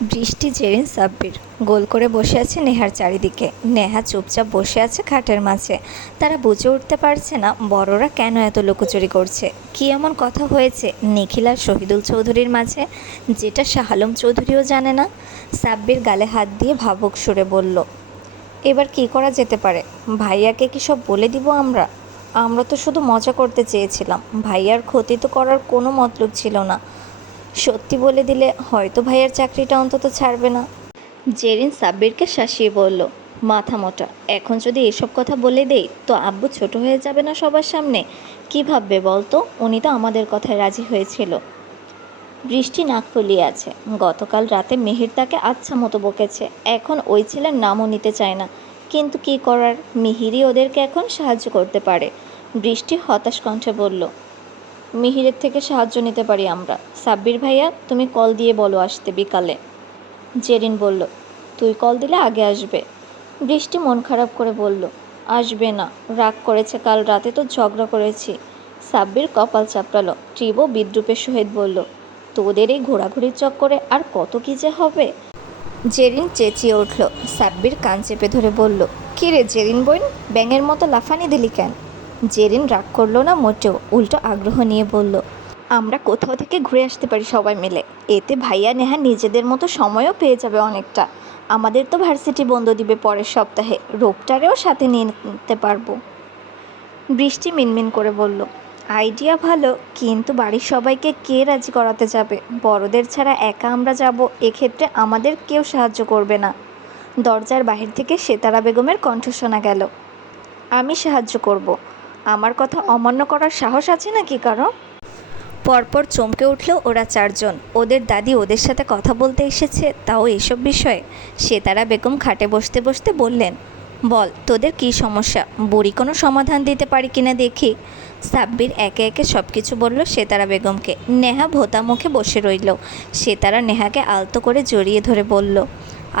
বৃষ্টি, জেরিন, সাব্বির গোল করে বসে আছে নেহার চারিদিকে। নেহা চুপচাপ বসে আছে খাটের মাঝে। তারা বুঝে উঠতে পারছে না বড়রা কেন এত লুকোচুরি করছে। কি এমন কথা হয়েছে নিখিল আর শহীদুল চৌধুরীর মাঝে, যেটা শাহ আলম চৌধুরীও জানে না? সাব্বির গালে হাত দিয়ে ভাবুক সুরে বলল, এবার কি করা যেতে পারে? ভাইয়াকে কি সব বলে দিব আমরা? আমরা তো শুধু মজা করতে চেয়েছিলাম, ভাইয়ার ক্ষতি তো করার কোনো মতলব ছিল না। সত্যি বলে দিলে হয়তো ভাইয়ার চাকরিটা অন্তত ছাড়বে না। জেরিন সাব্বিরকে শাসিয়ে বলল, মাথা মোটা, এখন যদি এসব কথা বলে দেই তো আব্বু ছোট হয়ে যাবে না সবার সামনে? কি ভাববে বলতো? উনি তো আমাদের কথায় রাজি হয়েছিল। বৃষ্টি নাক ফুলিয়ে আছে। গতকাল রাতে মিহির তাকে আচ্ছা মতো বকেছে, এখন ওই ছেলের নামও নিতে চায় না। কিন্তু কি করার, মিহিরই ওদেরকে এখন সাহায্য করতে পারে। বৃষ্টি হতাশ কণ্ঠে বলল, মিহিরের থেকে সাহায্য নিতে পারি আমরা। সাব্বির ভাইয়া, তুমি কল দিয়ে বলো আসতে বিকালে। জেরিন বলল, তুই কল দিলে আগে আসবে। বৃষ্টি মন খারাপ করে বলল, আসবে না, রাগ করেছে, কাল রাতে তো ঝগড়া করেছি। সাব্বির কপাল চাপড়ালো। ত্রিব বিদ্রুপের সহিত বলল, তোদের এই ঘোরাঘুরির চক্করে আর কত কী যে হবে। জেরিন চেঁচিয়ে উঠল। সাব্বির কান চেপে ধরে বলল, কী রে জেরিন বোন, ব্যাঙের মতো লাফানি দিলি কেন? জেরিন রাগ করলো না মোটেও, উল্টো আগ্রহ নিয়ে বলল, আমরা কোথাও থেকে ঘুরে আসতে পারি সবাই মিলে। এতে ভাইয়া নেহা নিজেদের মতো সময়ও পেয়ে যাবে অনেকটা। আমাদের তো ভার্সিটি বন্ধ দিবে পরের সপ্তাহে, রোপটারেও সাথে নিয়ে নিতে পারবো। বৃষ্টি মিনমিন করে বলল, আইডিয়া ভালো, কিন্তু বাড়ির সবাইকে কে রাজি করাতে যাবে? বড়দের ছাড়া একা আমরা যাব, এক্ষেত্রে আমাদের কেউ সাহায্য করবে না। দরজার বাহির থেকে সেতারা বেগমের কণ্ঠ শোনা গেল, আমি সাহায্য করব। আমার কথা অমান্য করার সাহস আছে নাকি কারো? পরপর চমকে উঠল ওরা চারজন। ওদের দাদি ওদের সাথে কথা বলতে এসেছে, তাও এসব বিষয়ে। সেতারা বেগম খাটে বসতে বসতে বললেন, বল তোদের কী সমস্যা, বুড়ি কোনো সমাধান দিতে পারি কিনা দেখি। সাব্বির একে একে সব কিছু বলল সেতারা বেগমকে। নেহা ভোতা মুখে বসে রইল। সেতারা নেহাকে আলতো করে জড়িয়ে ধরে বলল,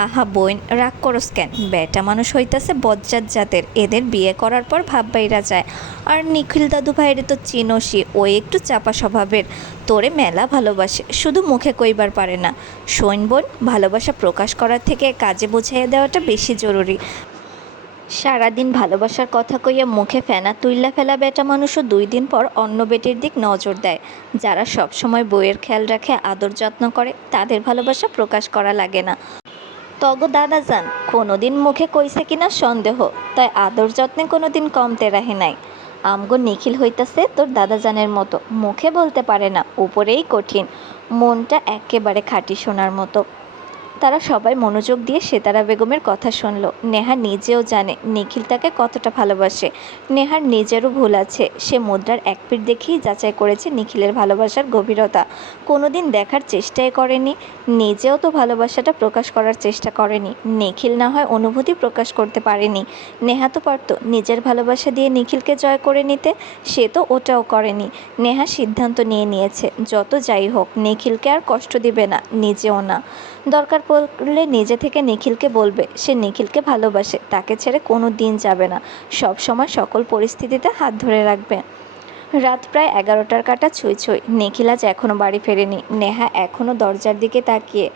আহা বোন, রাগ করস কেন? বেটা মানুষ হইতাছে বজ্জাত জাতের, এদের বিয়ে করার পর ভাব বাইরা যায়। আর নিখিল দাদু ভাইরে তো চিনসই, ও একটু চাপা স্বভাবের। তোরে মেলা ভালোবাসে, শুধু মুখে কইবার পারে না। শোন বোন, ভালোবাসা প্রকাশ করার থেকে কাজে বুঝাইয়া দেওয়াটা বেশি জরুরি। সারাদিন ভালোবাসার কথা কইয়া মুখে ফেনা তুইল্লা ফেলা বেটা মানুষও 2 দিন পর অন্য বেটির দিক নজর দেয়। যারা সব সময় বইয়ের খেয়াল রাখে, আদর যত্ন করে, তাদের ভালোবাসা প্রকাশ করা লাগে না। তগো দাদা যান কোনোদিন মুখে কইছে কিনা সন্দেহ, তাই আদর যত্নে কোনোদিন কমতে রাহে নাই। আমগো নিখিল হইতাছে তোর দাদাজানের মতো, মুখে বলতে পারে না, উপরেই কঠিন, মনটা একেবারে খাঁটি সোনার মতো। তারা সবাই মনোযোগ দিয়ে সেতারা বেগমের কথা শুনল। নেহা নিজেও জানে নিখিল তাকে কতটা ভালোবাসে। নেহার নিজেরও ভুল আছে, সে মুদ্রার এক পিঠ দেখেই যাচাই করেছে নিখিলের ভালোবাসার গভীরতা। কোনোদিন দেখার চেষ্টাই করেনি, নিজেও তো ভালোবাসাটা প্রকাশ করার চেষ্টা করেনি। নিখিল না হয় অনুভূতি প্রকাশ করতে পারেনি, নেহা তো পারত নিজের ভালোবাসা দিয়ে নিখিলকে জয় করে নিতে। সে তো ওটাও করেনি। নেহা সিদ্ধান্ত নিয়ে নিয়েছে, যত যাই হোক নিখিলকে আর কষ্ট দিবে না, নিজেও না। দরকার পড়লে নিজে থেকে নিখিলকে বলবে সে নিখিলকে ভালোবাসে, তাকে ছেড়ে কোনো দিন যাবে না, সব সময় সকল পরিস্থিতিতে হাত ধরে রাখবে। রাত প্রায় 11টার কাটা ছুঁই ছুঁই। নিখিল আজ এখনও বাড়ি ফেরেনি। নেহা এখনও দরজার দিকে তাকিয়ে।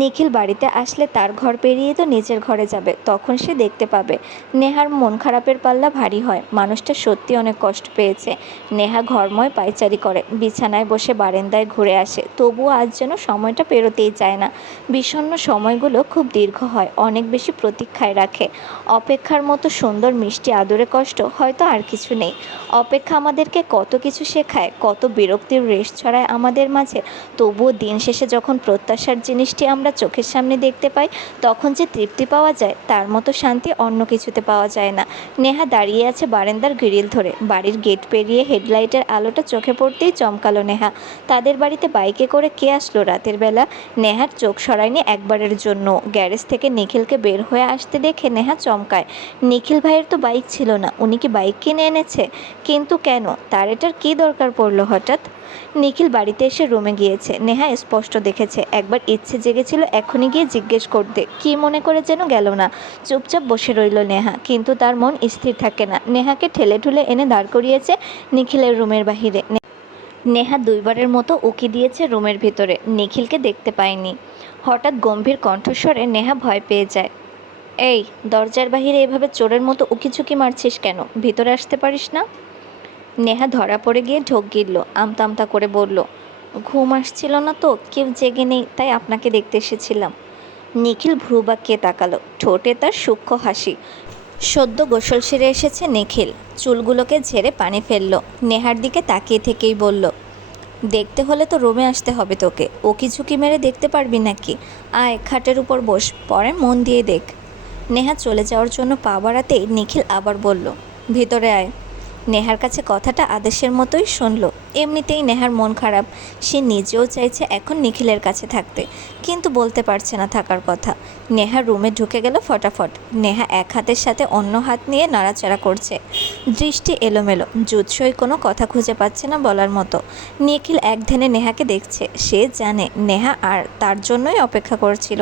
নিখিল বাড়িতে আসলে তার ঘর পেরিয়ে তো নিজের ঘরে যাবে, তখন সে দেখতে পাবে। নেহার মন খারাপের পাল্লা ভারী হয়, মানুষটা সত্যি অনেক কষ্ট পেয়েছে। নেহা ঘরময় পায়চারি করে, বিছানায় বসে বারান্দায় ঘুরে আসে, তবুও আজ যেন সময়টা পেরোতেই চায় না। বিষণ্ণ সময়গুলো খুব দীর্ঘ হয়, অনেক বেশি প্রতীক্ষায় রাখে। অপেক্ষার মতো সুন্দর মিষ্টি আদরে কষ্ট হয়তো আর কিছু নেই। অপেক্ষা আমাদেরকে কত কিছু শেখায়, কত বিরক্তির রেশ ছড়ায় আমাদের মাঝে। তবুও দিন শেষে যখন প্রত্যাশার জিনিসটি আমরা চোখের সামনে দেখতে পাই, তখন যে তৃপ্তি পাওয়া যায়, তার মতো শান্তি অন্য কিছুতে পাওয়া যায় না। নেহা দাঁড়িয়ে আছে বারান্দার গ্রিল ধরে। বাড়ির গেট পেরিয়ে হেডলাইটের আলোটা চোখে পড়তেই চমকালো নেহা। তাদের বাড়িতে বাইকে করে কে আসলো রাতের বেলা? নেহার চোখ সরায়নি একবারের জন্য। গ্যারেজ থেকে নিখিলকে বের হয়ে আসতে দেখে নেহা চমকায়। নিখিল ভাইয়ের তো বাইক ছিল না, উনি কি বাইক কিনে এনেছে? কিন্তু কেন? তার এটার কী দরকার পড়লো হঠাৎ? নিখিল বাড়িতে এসে রুমে গিয়েছে, নেহা স্পষ্ট দেখেছে। একবার ইচ্ছে জেগেছিল এখনই গিয়ে জিজ্ঞেস করতে, কি মনে করে যেন গেল না। চুপচাপ বসে রইল নেহা, কিন্তু তার মন স্থির থাকে না। নেহাকে ঠেলে ঠুলে এনে দাঁড় করিয়েছে নিখিলের রুমের বাহিরে। নেহা 2বারের মতো উকি দিয়েছে রুমের ভিতরে, নিখিলকে দেখতে পায়নি। হঠাৎ গম্ভীর কণ্ঠস্বরে নেহা ভয় পেয়ে যায়। এই, দরজার বাহিরে এভাবে চোরের মতো উকিঝুঁকি মারছিস কেন? ভিতরে আসতে পারিস না? নেহা ধরা পড়ে গিয়ে ঢোক গিলল, আমতা আমতা করে বলল, ঘুম আসছিল না তো, কেউ জেগে নেই, তাই আপনাকে দেখতে এসেছিলাম। নিখিল ভ্রু বাঁকিয়ে তাকালো, ঠোঁটে তার সূক্ষ্ম হাসি। সদ্য গোসল সেরে এসেছে নিখিল, চুলগুলোকে ঝেড়ে পানি ফেললো। নেহার দিকে তাকিয়ে থেকেই বলল, দেখতে হলে তো রুমে আসতে হবে তোকে, উকিঝুঁকি মেরে দেখতে পারবি নাকি? আয়, খাটের উপর বস, পরে মন দিয়ে দেখ। নেহা চলে যাওয়ার জন্য পা বাড়াতেই নিখিল আবার বলল, ভিতরে আয়। নেহার কাছে কথাটা আদেশের মতোই শুনল। এমনিতেই নেহার মন খারাপ, সে নিজেও চাইছে এখন নিখিলের কাছে থাকতে, কিন্তু বলতে পারছে না থাকার কথা। নেহা রুমে ঢুকে গেল ফটাফট। নেহা এক হাতের সাথে অন্য হাত নিয়ে নাড়াচাড়া করছে, দৃষ্টি এলোমেলো, জুৎসই কোনো কথা খুঁজে পাচ্ছে না বলার মতো। নিখিল এক ধ্যানে নেহাকে দেখছে, সে জানে নেহা আর তার জন্যই অপেক্ষা করছিল,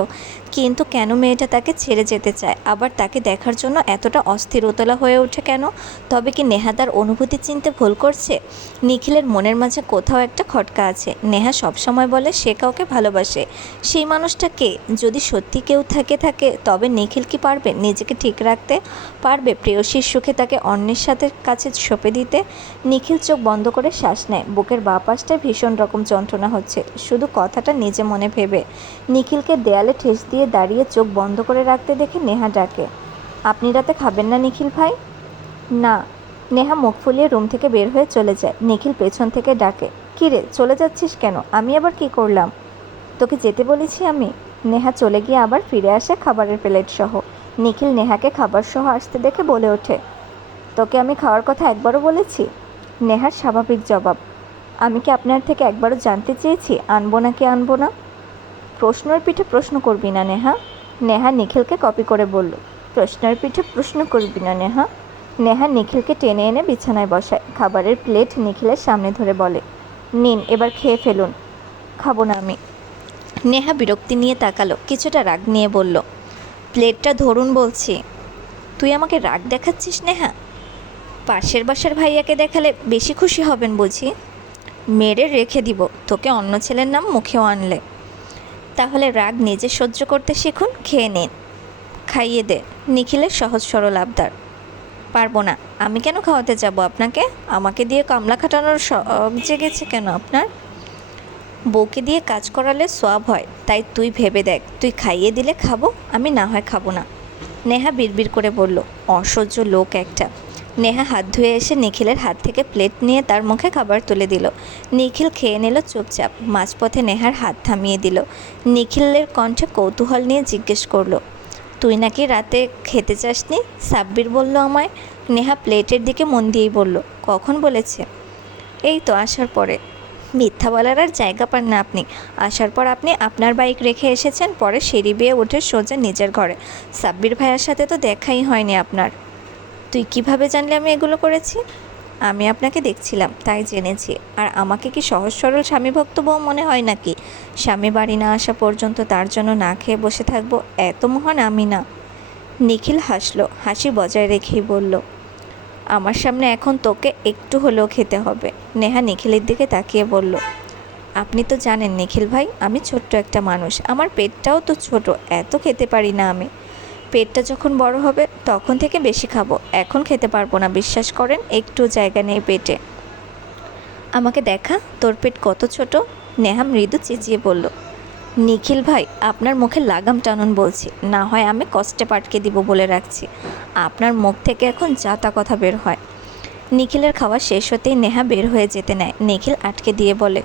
কিন্তু কেন মেয়েটা তাকে ছেড়ে যেতে চায়, আবার তাকে দেখার জন্য এতটা অস্থির উতলা হয়ে ওঠে কেন? তবে কি নেহা তার অনুভূতি চিনতে ভুল করছে? নিখিলের মনের মাঝে কোথাও একটা খটকা আছে। নেহা সবসময় বলে সে কাউকে ভালোবাসে, সেই মানুষটা কে? যদি সত্যি কেউ থাকে তবে নিখিল কি পারবে নিজেকে ঠিক রাখতে? পারবে প্রেয়সীর সুখে তাকে অন্যের সাথে কাছে সঁপে দিতে? নিখিল চোখ বন্ধ করে শ্বাস নেয়, বুকের বাঁ পাশটায় ভীষণ রকম যন্ত্রণা হচ্ছে, শুধু কথাটা নিজে মনে ভেবে। নিখিলকে দেয়ালে ঠেস দিয়ে দাঁড়িয়ে চোখ বন্ধ করে রাখতে দেখে নেহা ডাকে, আপনি রাতে খাবেন না নিখিল ভাই? না। নেহা মুখ ফুলিয়ে রুম থেকে বের হয়ে চলে যায়। নিখিল পেছন থেকে ডাকে, কিরে চলে যাচ্ছিস কেন? আমি আবার কি করলাম? তোকে যেতে বলেছি আমি। নেহা চলে গিয়ে আবার ফিরে আসে খাবারের প্লেট সহ। নিখিল নেহাকে খাবার সহ আসতে দেখে বলে ওঠে, তোকে আমি খাওয়ার কথা একবারও বলেছি? নেহার স্বাভাবিক জবাব, আমি কি আপনার থেকে একবারও জানতে চেয়েছি আনবো না কি আনবো না? প্রশ্নের পিঠে প্রশ্ন করবি না নেহা। নেহা নিখিলকে কপি করে বলল, প্রশ্নের পিঠে প্রশ্ন করবি না নেহা। নেহা নিখিলকে টেনে এনে বিছানায় বসায়, খাবারের প্লেট নিখিলের সামনে ধরে বলে, নিন এবার খেয়ে ফেলুন। খাবো না আমি। নেহা বিরক্তি নিয়ে তাকালো, কিছুটা রাগ নিয়ে বলল, প্লেটটা ধরুন বলছি। তুই আমাকে রাগ দেখাচ্ছিস নেহা? পাশের বাসার ভাইয়াকে দেখালে বেশি খুশি হবেন বুঝি? মেরে রেখে দিব তোকে অন্য ছেলের নাম মুখেও আনলে। তাহলে রাগ নিজে সহ্য করতে শিখুন, খেয়ে নিন। খাইয়ে দে। নিখিলের সহজ সরল আবদার। পারবো না। আমি কেন খাওয়াতে যাব আপনাকে? আমাকে দিয়ে কামলা খাটানোর শখ জেগেছে কেন আপনার? বউকে দিয়ে কাজ করালে সোয়াব হয়, তাই তুই ভেবে দেখ, তুই খাইয়ে দিলে খাবো, আমি না হয় খাবো না। নেহা বিড়বিড় করে বলল, অসহ্য লোক একটা। নেহা হাত ধুয়ে এসে নিখিলের হাত থেকে প্লেট নিয়ে তার মুখে খাবার তুলে দিল। নিখিল খেয়ে নিল চুপচাপ। মাঝপথে নেহার হাত থামিয়ে দিল। নিখিলের কণ্ঠে কৌতূহল নিয়ে জিজ্ঞেস করলো, তুই নাকি রাতে খেতে চাসনি? সাব্বির বলল আমায়। নেহা প্লেটের দিকে মন দিয়েই বলল, কখন বলেছে? এই তো আসার পরে। মিথ্যা বলার আর জায়গা পান না আপনি। আসার পর আপনি আপনার বাইক রেখে এসেছেন, পরে সিঁড়ি বেয়ে উঠে সোজা নিজের ঘরে। সাব্বির ভাইয়ার সাথে তো দেখাই হয়নি আপনার। তুই কিভাবে জানলি আমি এগুলো করেছি? আমি আপনাকে দেখছিলাম, তাই জেনেছি। আর আমাকে কি সহজ সরল স্বামীভক্ত বউ মনে হয় নাকি? স্বামী বাড়ি না আসা পর্যন্ত তার জন্য না খেয়ে বসে থাকবো, এত মহান আমি না। নিখিল হাসলো, হাসি বজায় রেখেই বলল, আমার সামনে এখন তোকে একটু হলেও খেতে হবে। নেহা নিখিলের দিকে তাকিয়ে বলল, আপনি তো জানেন নিখিল ভাই, আমি ছোট্ট একটা মানুষ, আমার পেটটাও তো ছোট, এত খেতে পারি না আমি। পেটটা যখন বড় হবে তখন থেকে বেশি খাবো, এখন খেতে পারবো না, বিশ্বাস করেন, একটু জায়গা নেই পেটে। আমাকে দেখা, তোর পেট কত ছোট। নেহা মৃদু চেঁচিয়ে বলল, নিখিল ভাই আপনার মুখে লাগাম টানুন বলছি, না হয় আমি কষ্টে পাটকে দিব বলে রাখছি। আপনার মুখ থেকে এখন যা তা কথা বের হয়। নিখিলের খাওয়া শেষ হতেই নেহা বের হয়ে যেতে নেয়। নিখিল আটকে দিয়ে বলে,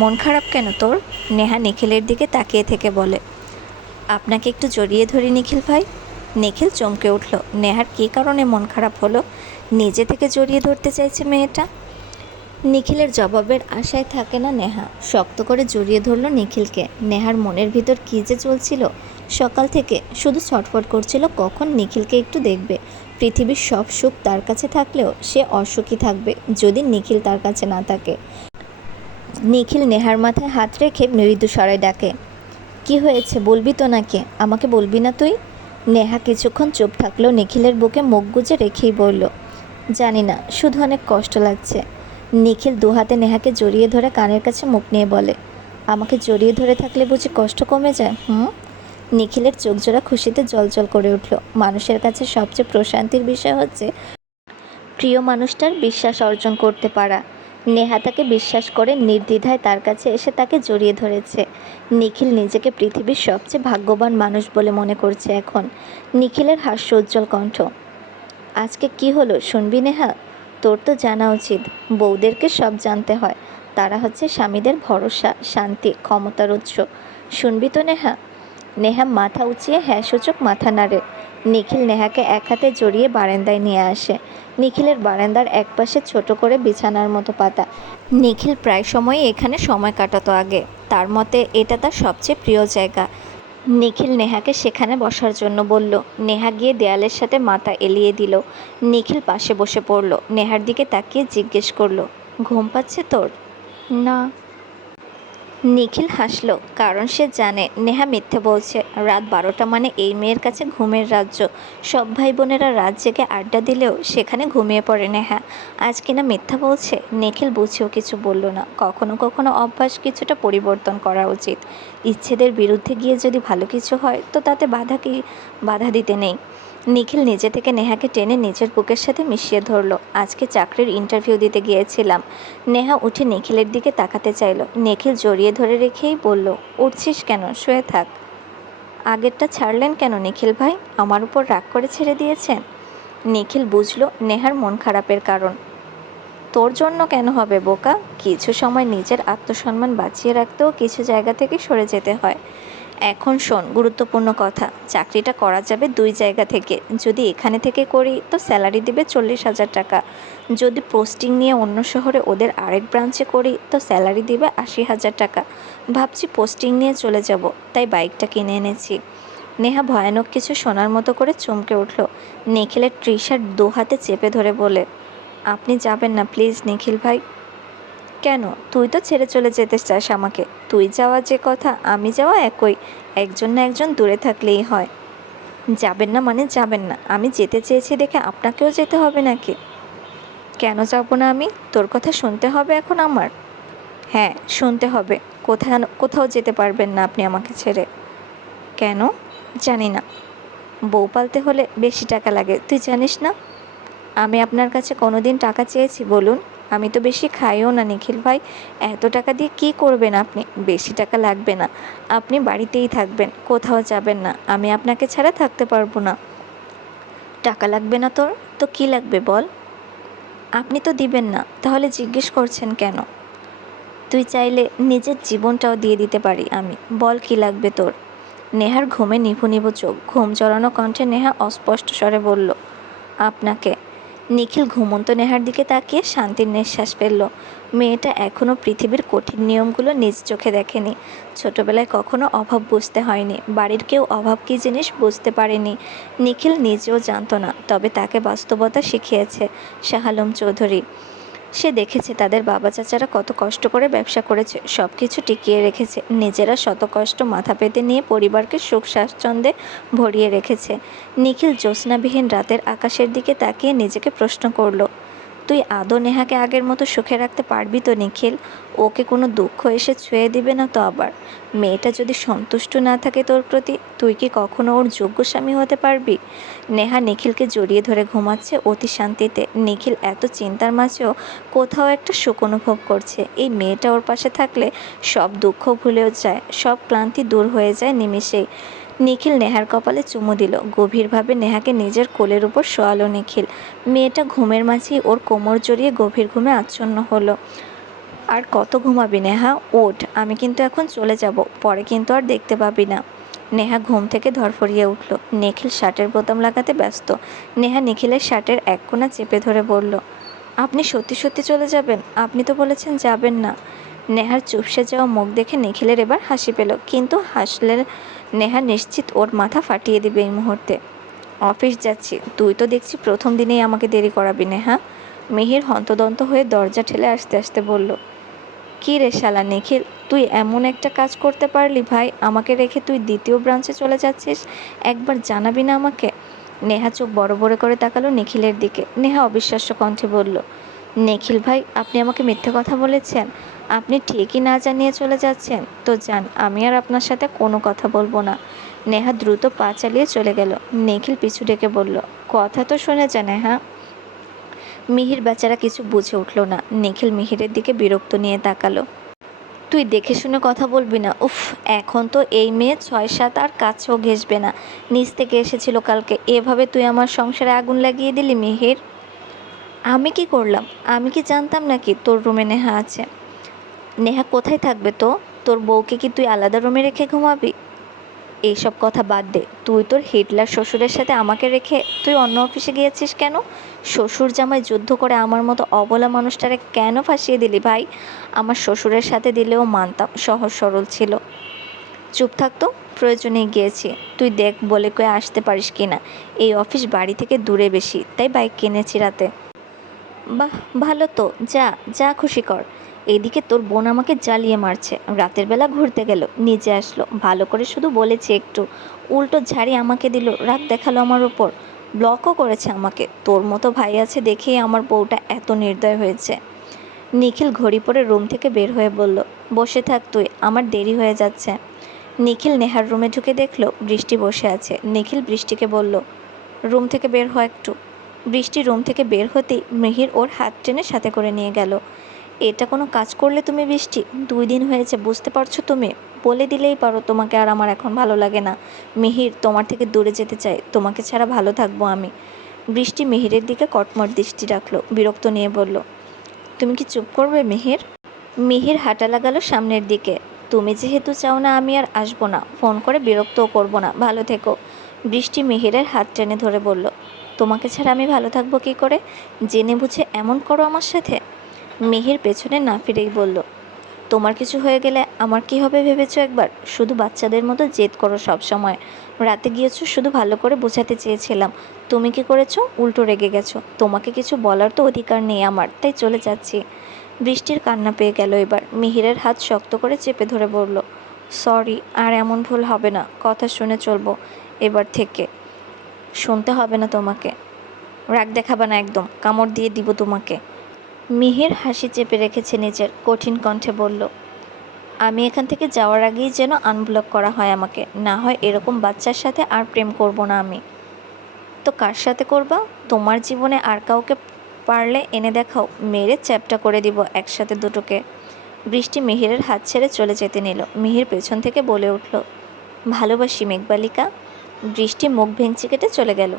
মন খারাপ কেন তোর? নেহা নিখিলের দিকে তাকিয়ে থেকে বলে, আপনাকে একটু জড়িয়ে ধরি নিখিল ভাই। নিখিল চমকে উঠল, নেহার কী কারণে মন খারাপ হলো? নিজে থেকে জড়িয়ে ধরতে চাইছে মেয়েটা। নিখিলের জবাবের আশায় থাকে না নেহা, শক্ত করে জড়িয়ে ধরল নিখিলকে। নেহার মনের ভিতর কী যে চলছিল, সকাল থেকে শুধু ছটফট করছিল কখন নিখিলকে একটু দেখবে। পৃথিবীর সব সুখ তার কাছে থাকলেও সে অসুখী থাকবে যদি নিখিল তার কাছে না থাকে। নিখিল নেহার মাথায় হাত রেখে মৃদু স্বরে ডাকে, কি হয়েছে বলবি তো নাকি? আমাকে বলবি না তুই? নেহা কিছুক্ষণ চুপ থাকলো, নিখিলের বুকে মুখ গুজে রেখেই বলল, জানি না, শুধু অনেক কষ্ট লাগছে। নিখিল দুহাতে নেহাকে জড়িয়ে ধরে কানের কাছে মুখ নিয়ে বলে, আমাকে জড়িয়ে ধরে থাকলে বুঝি কষ্ট কমে যায়? নিখিলের চোখজোড়া খুশিতে জ্বলজ্বল করে উঠল। মানুষের কাছে সবচেয়ে প্রশান্তির বিষয় হচ্ছে প্রিয় মানুষটার বিশ্বাস অর্জন করতে পারা। নেহা তাকে বিশ্বাস করে নির্দ্বিধায় তার কাছে এসে তাকে জড়িয়ে ধরেছে। নিখিল নিজেকে পৃথিবীর সবচেয়ে ভাগ্যবান মানুষ বলে মনে করছে এখন। নিখিলের হাস্যোজ্জ্বল কণ্ঠ। আজকে কি হলো শুনবি নেহা? তোর তো জানা উচিত, বউদেরকে সব জানতে হয়। তারা হচ্ছে স্বামীদের ভরসা, শান্তি, ক্ষমতার উৎস। শুনবি তো নেহা? নেহা মাথা উঁচিয়ে হ্যাঁ সূচক মাথা নাড়ে। নিখিল নেহাকে এক হাতে জড়িয়ে বারান্দায় নিয়ে আসে। নিখিলের বারান্দার একপাশে ছোট করে বিছানার মতো পাতা। নিখিল প্রায় সময়ই এখানে সময় কাটাতো আগে। তার মতে এটা তার সবচেয়ে প্রিয় জায়গা। নিখিল নেহাকে সেখানে বসার জন্য বলল। নেহা গিয়ে দেয়ালের সাথে মাথা এলিয়ে দিল। নিখিল পাশে বসে পড়ল। নেহার দিকে তাকিয়ে জিজ্ঞেস করল, ঘুম পাচ্ছে তোর? না। নিখিল হাসল, কারণ সে জানে নেহা মিথ্যে বলছে। রাত 12টা মানে এই মেয়ের কাছে ঘুমের রাজ্য। সব ভাই বোনেরা রাত জেগে আড্ডা দিলেও সেখানে ঘুমিয়ে পড়ে নেহা। আজ কিনা মিথ্যা বলছে। নিখিল বুঝেও কিছু বলল না। কখনো কখনো অভ্যাস কিছুটা পরিবর্তন করা উচিত। ইচ্ছেদের বিরুদ্ধে গিয়ে যদি ভালো কিছু হয় তো তাতে বাধা দিতে নেই। নিখিল নিজে থেকে নেহাকে টেনে নিজের বুকের সাথে মিশিয়ে ধরল। আজকে চাকরির ইন্টারভিউ দিতে গিয়েছিলাম। নেহা উঠে নিখিলের দিকে তাকাতে চাইল। নিখিল জড়িয়ে ধরে রেখেই বলল, উঠছিস কেন? শুয়ে থাক। আগেরটা ছাড়লেন কেন নিখিল ভাই? আমার উপর রাগ করে ছেড়ে দিয়েছেন? নিখিল বুঝল নেহার মন খারাপের কারণ। তোর জন্য কেন হবে বোকা? কিছু সময় নিজের আত্মসম্মান বাঁচিয়ে রাখতেও কিছু জায়গা থেকে সরে যেতে হয়। এখন শোন গুরুত্বপূর্ণ কথা। চাকরিটা করা যাবে 2 জায়গা থেকে। যদি এখানে থেকে করি তো স্যালারি দিবে 40,000 টাকা। যদি পোস্টিং নিয়ে অন্য শহরে ওদের আরেক ব্রাঞ্চে করি তো স্যালারি দিবে 80,000 টাকা। ভাবছি পোস্টিং নিয়ে চলে যাব, তাই বাইকটা কিনে এনেছি। নেহা ভয়ানক কিছু শোনার মতো করে চমকে উঠল। নিখিলের টি-শার্ট 2 হাতে চেপে ধরে বলে, আপনি যাবেন না প্লিজ নিখিল ভাই। কেন? তুই তো ছেড়ে চলে যেতে চাস আমাকে। তুই যাওয়া যে কথা, আমি যাওয়া একই। একজন না একজন দূরে থাকলেই হয়। যাবেন না মানে যাবেন না। আমি যেতে চেয়েছি দেখে আপনাকেও যেতে হবে নাকি? কেন যাব না আমি? তোর কথা শুনতে হবে এখন আমার? হ্যাঁ, শুনতে হবে। কোথাও যেতে পারবেন না আপনি আমাকে ছেড়ে। কেন? জানি না। বউ পালতে হলে বেশি টাকা লাগে, তুই জানিস না? আমি আপনার কাছে কোনোদিন টাকা চেয়েছি বলুন? আমি তো বেশি খাইও না নিখিল ভাই। এত টাকা দিয়ে কী করবেন আপনি? বেশি টাকা লাগবে না। আপনি বাড়িতেই থাকবেন, কোথাও যাবেন না। আমি আপনাকে ছাড়া থাকতে পারবো না। টাকা লাগবে না তোর? তো কী লাগবে বল? আপনি তো দিবেন না, তাহলে জিজ্ঞেস করছেন কেন? তুই চাইলে নিজের জীবনটাও দিয়ে দিতে পারি আমি। বল কী লাগবে তোর? নেহার ঘুমে নিভু নিভু চোখ। ঘুম জড়ানো কণ্ঠে নেহা অস্পষ্ট স্বরে বলল, আপনাকে। নিখিল ঘুমন্ত নেহার দিকে তাকিয়ে শান্তির নিঃশ্বাস ফেলল। মেয়েটা এখনও পৃথিবীর কঠিন নিয়মগুলো নিজ চোখে দেখেনি। ছোটবেলায় কখনো অভাব বুঝতে হয়নি। বাড়ির কেউ অভাব কী জিনিস বুঝতে পারেনি। নিখিল নিজেও জানত না, তবে তাকে বাস্তবতা শিখিয়েছে শাহ আলম চৌধুরী। সে দেখেছে তাদের বাবা চাচারা কত কষ্ট করে ব্যবসা করেছে, সব কিছু টিকিয়ে রেখেছে। নিজেরা শত কষ্ট মাথা পেতে নিয়ে পরিবারকে সুখ স্বাচ্ছন্দ্যে ভরিয়ে রেখেছে। নিখিল জ্যোৎস্নাবিহীন রাতের আকাশের দিকে তাকিয়ে নিজেকে প্রশ্ন করল, তুই আদৌ নেহাকে আগের মতো সুখে রাখতে পারবি তো নিখিল? ওকে কোনো দুঃখ এসে ছুঁয়ে দিবে না তো আবার? মেয়েটা যদি সন্তুষ্ট না থাকে তোর প্রতি, তুই কি কখনো ওর যোগ্য স্বামী হতে পারবি? নেহা নিখিলকে জড়িয়ে ধরে ঘুমাচ্ছে অতি শান্তিতে। নিখিল এত চিন্তার মাঝেও কোথাও একটা সুখ অনুভব করছে। এই মেয়েটা ওর পাশে থাকলে সব দুঃখ ভুলেও যায়, সব ক্লান্তি দূর হয়ে যায় নিমেষেই। নিখিল নেহার কপালে চুমু দিল। গভীরভাবে নেহাকে নিজের কোলের উপর শোয়ালো নিখিল। মেয়েটা ঘুমের মাঝেই ওর কোমর জড়িয়ে গভীর ঘুমে আচ্ছন্ন হলো। আর কত ঘুমাবি নেহা? ওঠ, আমি কিন্তু এখন চলে যাব, পরে কিন্তু আর দেখতে পাবি না। নেহা ঘুম থেকে ধরফরিয়ে উঠল। নিখিল শার্টের বোতাম লাগাতে ব্যস্ত। নেহা নিখিলের শার্টের এক কোণা চেপে ধরে বলল, আপনি সত্যি সত্যি চলে যাবেন? আপনি তো বলেছেন যাবেন না। নেহার চুপসে যাওয়া মুখ দেখে নিখিলের এবার হাসি পেল, কিন্তু হাসলে নেহা নিশ্চিত ওর মাথা ফাটিয়ে দিবে এই মুহূর্তে। অফিস যাচ্ছি। তুই তো দেখছি প্রথম দিনেই আমাকে দেরি করাবি নেহা। মিহির হন্তদন্ত হয়ে দরজা ঠেলে আসতে আসতে বলল, কী রে শালা নিখিল, তুই এমন একটা কাজ করতে পারলি ভাই? আমাকে রেখে তুই দ্বিতীয় ব্রাঞ্চে চলে যাচ্ছিস, একবার জানাবি না আমাকে? নেহা চোখ বড় বড় করে তাকালো নিখিলের দিকে। নেহা অবিশ্বাস্য কণ্ঠে বলল, নিখিল ভাই, আপনি আমাকে মিথ্যে কথা বলেছেন। আপনি ঠিকই না জানিয়ে চলে যাচ্ছেন তো যান, আমি আর আপনার সাথে কোনো কথা বলবো না। নেহা দ্রুত পা চালিয়ে চলে গেল। নিখিল পিছু ডেকে বলল, কথা তো শুনে যা নেহা। মিহির বেচারা কিছু বুঝে উঠল না। নিখিল মিহিরের দিকে বিরক্ত নিয়ে তাকালো। তুই দেখে শুনে কথা বলবি না? উফ, এখন তো এই মেয়ে 6-7 আর কাছেও ঘেঁষবে না। নিচ থেকে এসেছিল কালকে, এভাবে তুই আমার সংসারে আগুন লাগিয়ে দিলি মিহির। আমি কি করলাম? আমি কি জানতাম নাকি তোর রুমে নেহা আছে? নেহা কোথায় থাকবে তো? তোর বউকে কি তুই আলাদা রুমে রেখে ঘুমাবি? এইসব কথা বাদ দে। তুই তোর হিটলার শ্বশুরের সাথে আমাকে রেখে তুই অন্য অফিসে গিয়েছিস কেন? শ্বশুর জামাই যুদ্ধ করে আমার মতো অবলা মানুষটারে কেন ফাঁসিয়ে দিলি ভাই? আমার শ্বশুরের সাথে দিলেও মানতাম, সহজ সরল ছিল। চুপ থাকতো, প্রয়োজনে গিয়েছি। তুই দেখ বলে কয়ে আসতে পারিস কি না। এই অফিস বাড়ি থেকে দূরে বেশি, তাই বাইক কিনেছি রাতে। বাহ, ভালো তো, যা যা খুশি কর। এদিকে তোর বোন আমাকে জ্বালিয়ে মারছে। রাতের বেলা ঘুরতে গেল, নিজে আসলো, ভালো করে শুধু বলেছি একটু, উল্টো ঝাড়ি আমাকে দিল, রাগ দেখালো আমার ওপর, ব্লকও করেছে আমাকে। তোর মতো ভাই আছে দেখেই আমার বউটা এত নির্দয় হয়েছে। নিখিল ঘড়ি পরে রুম থেকে বের হয়ে বলল, বসে থাক তুই, আমার দেরি হয়ে যাচ্ছে। নিখিল নেহার রুমে ঢুকে দেখলো বৃষ্টি বসে আছে। নিখিল বৃষ্টিকে বলল, রুম থেকে বের হয় একটু। বৃষ্টি রুম থেকে বের হতেই মিহির ওর হাত টেনে সাথে করে নিয়ে গেল। এটা কোনো কাজ করলে তুমি বৃষ্টি? 2 দিন হয়েছে, বুঝতে পারছো তুমি? বলে দিলেই পারো তোমাকে আর আমার এখন ভালো লাগে না। মিহির, তোমার থেকে দূরে যেতে চাই, তোমাকে ছাড়া ভালো থাকবো আমি। বৃষ্টি মিহিরের দিকে কটমট দৃষ্টি রাখলো, বিরক্ত নিয়ে বলল, তুমি কি চুপ করবে মিহির? মিহির হাঁটা লাগালো সামনের দিকে। তুমি যেহেতু চাও না আমি আর আসবো না, ফোন করে বিরক্তও করবো না, ভালো থেকো। বৃষ্টি মিহিরের হাত টেনে ধরে বলল, তোমাকে ছাড়া আমি ভালো থাকবো কী করে? জেনে বুঝে এমন করো আমার সাথে? মিহির পেছনে না ফিরেই বলল, তোমার কিছু হয়ে গেলে আমার কি হবে ভেবেছো একবার? শুধু বাচ্চাদের মতো জেদ করো সব সময়। রাতে গিয়েছো, শুধু ভালো করে বোঝাতে চেয়েছিলাম। তুমি কি করেছো? উল্টো রেগে গেছো। তোমাকে কিছু বলার তো অধিকার নেই আমার, তাই চলে যাচ্ছি। বৃষ্টির কান্না পেয়ে গেল এবার। মিহিরের হাত শক্ত করে চেপে ধরে বলল, সরি, আর এমন ভুল হবে না, কথা শুনে চলবো এবার থেকে। শুনতে হবে না তোমাকে। রাগ দেখাবে না একদম, কামড় দিয়ে দিব তোমাকে। মিহির হাসি চেপে রেখেছে নিজের, কঠিন কণ্ঠে বলল, আমি এখান থেকে যাওয়ার আগেই যেন আনব্লক করা হয় আমাকে, না হয় এরকম বাচ্চার সাথে আর প্রেম করব না আমি। তো কার সাথে করবা? তোমার জীবনে আর কাউকে পারলে এনে দেখাও, মেরে চ্যাপটা করে দিব একসাথে দুটোকে। বৃষ্টি মিহিরের হাত ছেড়ে চলে যেতে নিল। মিহির পেছন থেকে বলে উঠল, ভালোবাসি মেঘবালিকা। বৃষ্টি মুখ ভেঙচি কেটে চলে গেল।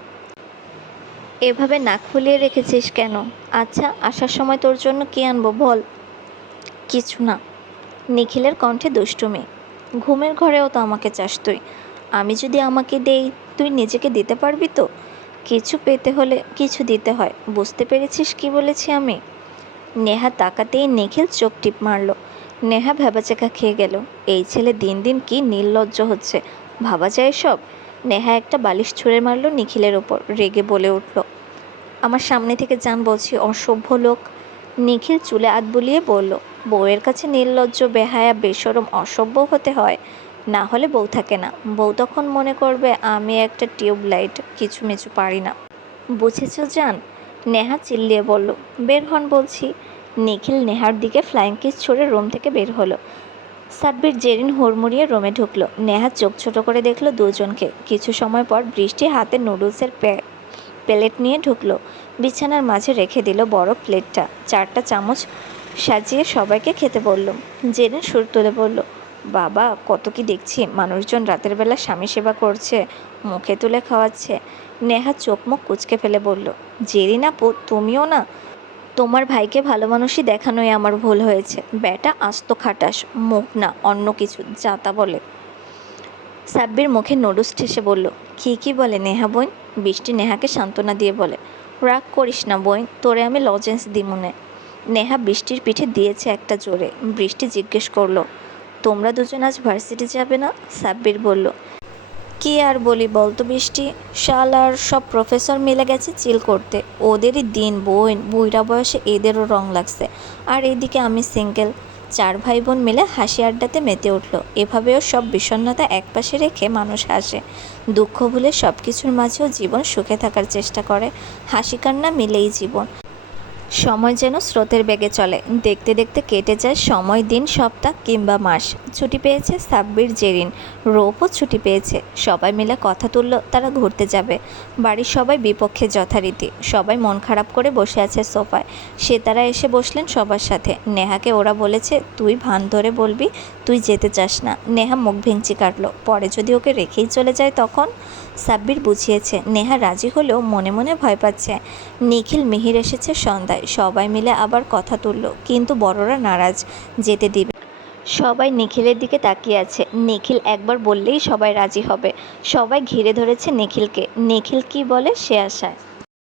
এভাবে নাক ফুলিয়ে রেখেছিস কেন? আচ্ছা, আসার সময় তোর জন্য কী আনবো বল? কিছু না। নিখিলের কণ্ঠে দুষ্টুমি। ঘুমের ঘরেও তো আমাকে চাস তুই। আমি যদি আমাকে দেই, তুই নিজেকে দিতে পারবি তো? কিছু পেতে হলে কিছু দিতে হয়, বুঝতে পেরেছিস কি বলেছি আমি? নেহা তাকাতেই নিখিল চোখ টিপ মারল। নেহা ভ্যাবাচেকা খেয়ে গেল। এই ছেলে দিন দিন কি নির্লজ্জ হচ্ছে, ভাবা যায় সব? নেহা একটা বালিশ ছুঁড়ে মারল নিখিলের ওপর, রেগে বলে উঠল, আমার সামনে থেকে যান বলছি, অসভ্য লোক। নিখিল চুলে হাত বুলিয়ে বলল, বউয়ের কাছে নির্লজ্জ, বেহায়া, বেশরম, অসভ্য হতে হয়, না হলে বউ থাকে না। বউ তখন মনে করবে আমি একটা টিউবলাইট, কিছু মিছু পারি না। বুঝেছ জান? নেহা চিল্লিয়ে বলল, বের হন বলছি। নিখিল নেহার দিকে ফ্লাইং কিস ছুড়ে রুম থেকে বের হলো। সাব্বির জেরিন হুড়মুড়িয়ে রুমে ঢুকলো। নেহা চোখ ছোট করে দেখলো দুজনকে। কিছু সময় পর বৃষ্টি হাতে নুডলসের প্লেট নিয়ে ঢুকলো। বিছানার মাঝে রেখে দিল বড় প্লেটটা। 4টা চামচ সাজিয়ে সবাইকে খেতে বলল। জেরিন সুর তুলে বলল, বাবা, কত কি দেখছি, মানুষজন রাতের বেলা স্বামী সেবা করছে, মুখে তুলে খাওয়াচ্ছে। নেহা চোখ মুখ কুঁচকে ফেলে বলল, জেরিন আপু, তুমিও না? তোমার ভাইকে ভালো মানুষই দেখানোই আমার ভুল হয়েছে। ব্যাটা আস্ত খাটাস, মুখ না অন্য কিছু, যা তা বলে। সাব্বির মুখে নুডলস ঠেসে বলল, কী বলে নেহা বোন? বৃষ্টি নেহাকে সান্ত্বনা দিয়ে বলে, রাগ করিস না বোন, তোরে আমি লজেন্স দিমুনে। নেহা বৃষ্টির পিঠে দিয়েছে একটা জোরে। বৃষ্টি জিজ্ঞেস করলো, তোমরা দুজন আজ ভার্সিটি যাবে না? সাব্বির বলল, কি আর বলি বলতো বৃষ্টি, শালার সব প্রফেসর মিলে গেছে চিল করতে। ওদেরই দিন, বোন বুইড়া বয়সে এদেরও রং লাগছে, আর এইদিকে আমি সিঙ্গেল। 4 ভাই বোন মিলে হাসি আড্ডাতে মেতে উঠল। এভাবেও সব বিষণ্ণতা একপাশে রেখে মানুষ হাসে, দুঃখ ভুলে সব কিছুর মাঝেও জীবন সুখে থাকার চেষ্টা করে। হাসি কান্না মিলেই জীবন। সময় যেন স্রোতের বেগে চলে, দেখতে দেখতে কেটে যায় সময়, দিন, সপ্তাহ কিংবা মাস। ছুটি পেয়েছে সাব্বির, জেরিন, রৌপও ছুটি পেয়েছে। সবাই মিলে কথা তুলল তারা ঘুরতে যাবে। বাড়ির সবাই বিপক্ষে যথারীতি। সবাই মন খারাপ করে বসে আছে সোফায়। সেতারা এসে বসলেন সবার সাথে। নেহাকে ওরা বলেছে তুই ভান ধরে বলবি তুই যেতে চাস না। নেহা মুখ ভেঙচি কাটলো, পরে যদি ওকে রেখেই চলে যায় তখন। সাব্বির বুঝিয়েছে। নেহা রাজি হলেও মনে মনে ভয় পাচ্ছে। নিখিল, মিহির এসেছে সন্ধ্যায়। সবাই মিলে আবার কথা তুলল, কিন্তু বড়রা নারাজ, যেতে দিবে। সবাই নিখিলের দিকে তাকিয়ে আছে। নিখিল একবার বললেই সবাই রাজি হবে। সবাই ঘিরে ধরেছে নিখিলকে। নিখিল কি বলে সে আশায়।